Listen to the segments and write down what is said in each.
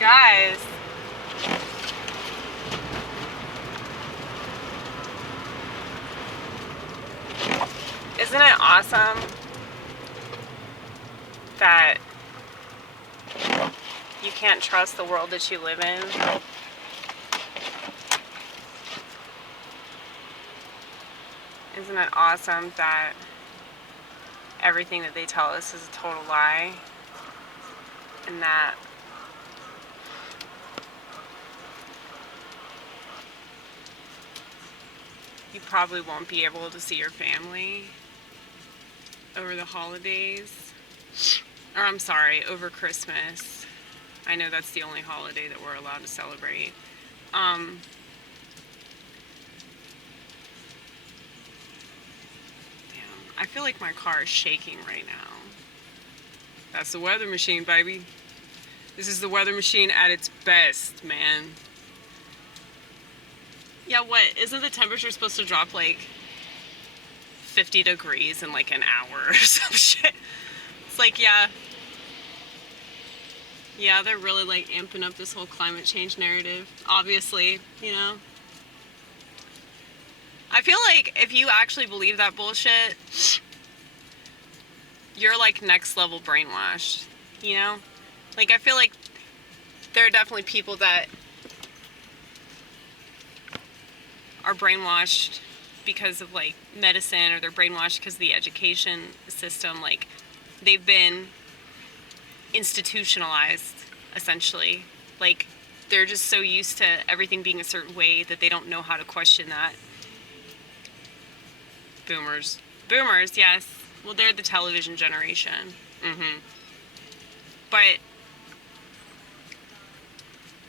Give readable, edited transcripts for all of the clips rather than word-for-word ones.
Guys, isn't it awesome that you can't trust the world that you live in? Isn't it awesome that everything that they tell us is a total lie? And that you probably won't be able to see your family over the holidays. Or I'm sorry, over Christmas. I know that's the only holiday that we're allowed to celebrate. Damn, I feel like my car is shaking right now. That's the weather machine, baby. This is the weather machine at its best, man. Yeah, what? Isn't the temperature supposed to drop like 50 degrees in like an hour or some shit? It's like, yeah, they're really like amping up this whole climate change narrative, obviously, you know? I feel like if you actually believe that bullshit, you're like next level brainwashed, you know? Like, I feel like there are definitely people that are brainwashed because of like medicine, or they're brainwashed because of the education system. Like, they've been institutionalized, essentially. Like, they're just so used to everything being a certain way that they don't know how to question that. Boomers, yes. Well, they're the television generation. But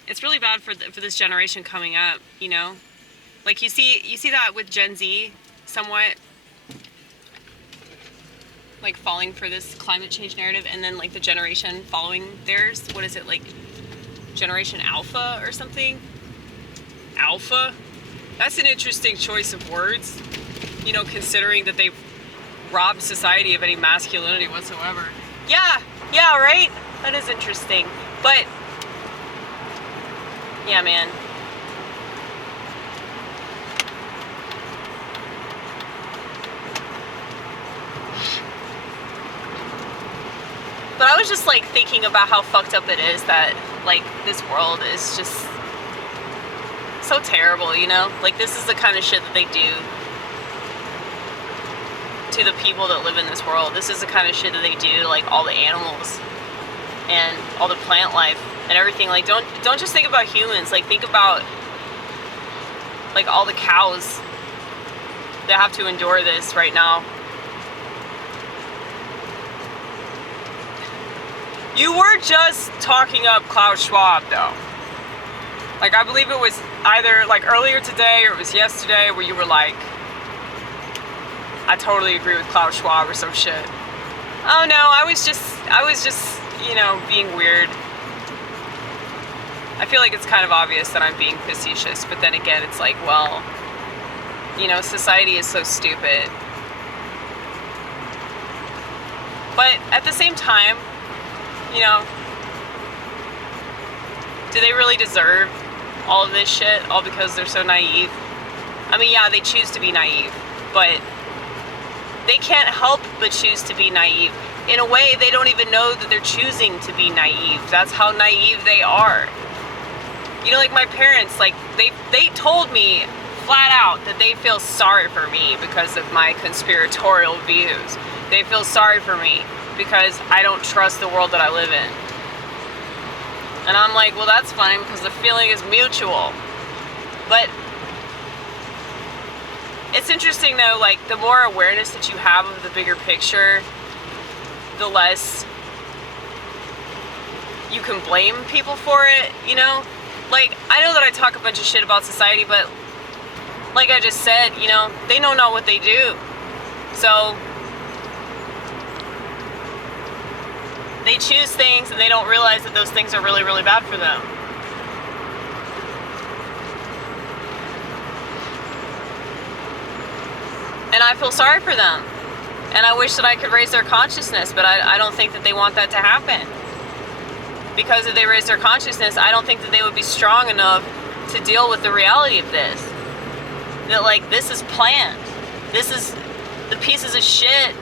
it's really bad for this generation coming up, you know? Like, you see that with Gen Z, somewhat, like, falling for this climate change narrative, and then, like, the generation following theirs, what is it, like, Generation Alpha or something? Alpha? That's an interesting choice of words, you know, considering that they've robbed society of any masculinity whatsoever. Yeah, right? That is interesting. But, yeah, man. But I was just like thinking about how fucked up it is that like this world is just so terrible, you know? Like, this is the kind of shit that they do to the people that live in this world. This is the kind of shit that they do to like all the animals and all the plant life and everything. Like, don't just think about humans. Like, think about like all the cows that have to endure this right now. You were just talking up Klaus Schwab, though. Like, I believe it was either like earlier today or it was yesterday where you were like, I totally agree with Klaus Schwab or some shit. Oh no, I was just, you know, being weird. I feel like it's kind of obvious that I'm being facetious, but then again, it's like, well, you know, society is so stupid. But at the same time, you know, do they really deserve all of this shit all because they're so naive? I mean, yeah, they choose to be naive, but they can't help but choose to be naive. In a way, they don't even know that they're choosing to be naive. That's how naive they are. You know, like my parents, like they told me flat out that they feel sorry for me because of my conspiratorial views. They feel sorry for me because I don't trust the world that I live in. And I'm like, well, that's fine because the feeling is mutual. But it's interesting though, like the more awareness that you have of the bigger picture, the less you can blame people for it, you know? Like, I know that I talk a bunch of shit about society, but like I just said, you know, they know not what they do. So they choose things and they don't realize that those things are really, really bad for them. And I feel sorry for them. And I wish that I could raise their consciousness, but I don't think that they want that to happen. because if they raised their consciousness, I don't think that they would be strong enough to deal with the reality of this. That, like, this is planned. This is the pieces of shit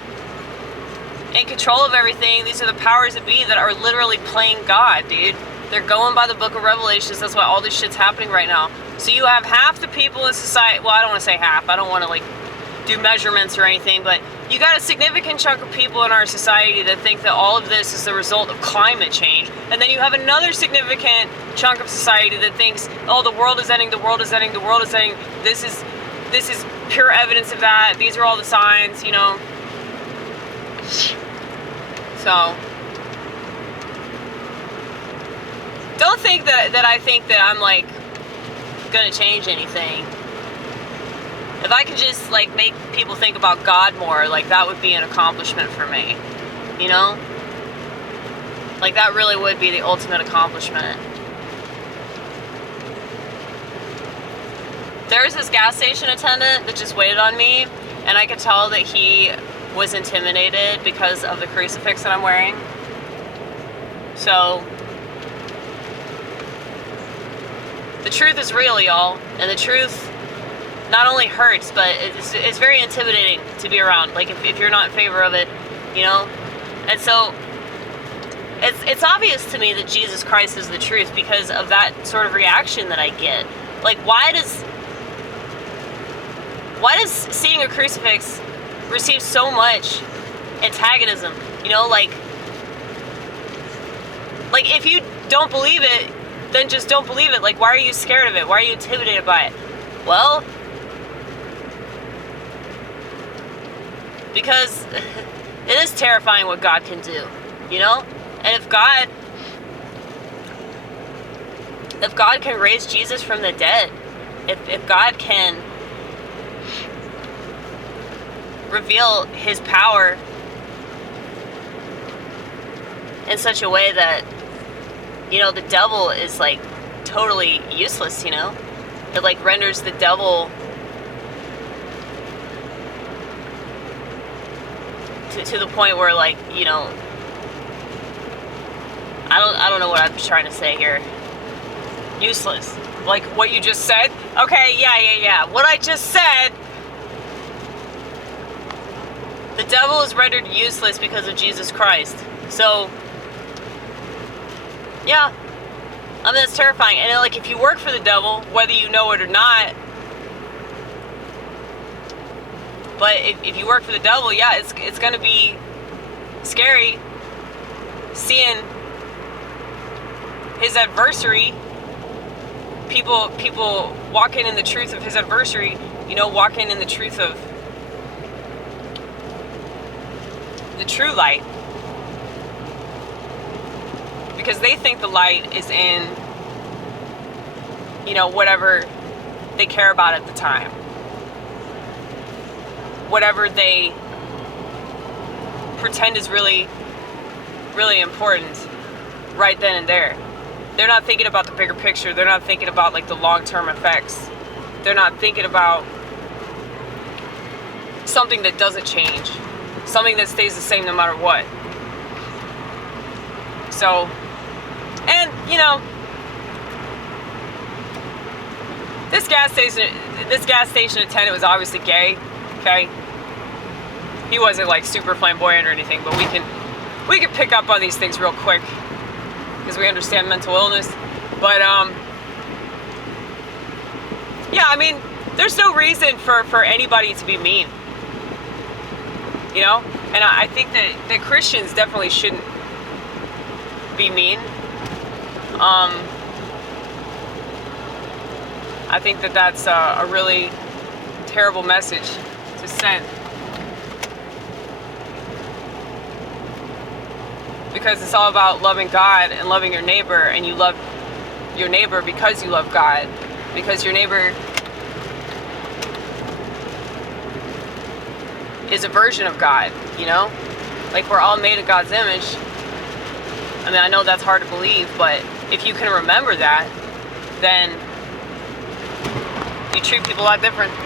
in control of everything. These are the powers that be that are literally playing God, dude. They're going by the book of Revelations. That's why all this shit's happening right now. So you have half the people in society, well, I don't want to say half. I don't want to, like, do measurements or anything, but you got a significant chunk of people in our society that think that all of this is the result of climate change. And then you have another significant chunk of society that thinks, oh, the world is ending, the world is ending, the world is ending. This is pure evidence of that. These are all the signs, you know. So don't think that I think that I'm, like, gonna change anything. If I could just, like, make people think about God more, like, that would be an accomplishment for me, you know? Like, that really would be the ultimate accomplishment. There was this gas station attendant that just waited on me, and I could tell that he was intimidated because of the crucifix that I'm wearing. So the truth is real, y'all, and the truth not only hurts, but it's very intimidating to be around, like, if you're not in favor of it, you know? And so it's obvious to me that Jesus Christ is the truth because of that sort of reaction that I get. Like, why does seeing a crucifix receive so much antagonism? You know, like if you don't believe it, then just don't believe it. Like, why are you scared of it? Why are you intimidated by it? Well, because it is terrifying what God can do, you know? And if God can raise Jesus from the dead, if God can reveal his power in such a way that, you know, the devil is, like, totally useless, you know? It, like, renders the devil to the point where, like, you know, I don't know what I'm trying to say here. Useless. Like what you just said? Okay, yeah. What I just said, the devil is rendered useless because of Jesus Christ. So, yeah. I mean, that's terrifying. And, like, if you work for the devil, whether you know it or not, but if you work for the devil, yeah, it's going to be scary seeing his adversary, people walking in the truth of his adversary, you know, walking in the truth of the true light. Because they think the light is in, you know, whatever they care about at the time. Whatever they pretend is really, really important right then and there. They're not thinking about the bigger picture. They're not thinking about, like, the long-term effects. They're not thinking about something that doesn't change. Something that stays the same no matter what. So, and, you know, this gas station attendant was obviously gay, okay? He wasn't, like, super flamboyant or anything, but we can pick up on these things real quick because we understand mental illness. But yeah, I mean, there's no reason for anybody to be mean, you know? And I think that Christians definitely shouldn't be mean. I think that's a really terrible message to send. Because it's all about loving God and loving your neighbor, and you love your neighbor because you love God. Because your neighbor is a version of God, you know? Like, we're all made in God's image. I mean, I know that's hard to believe, but if you can remember that, then you treat people a lot different.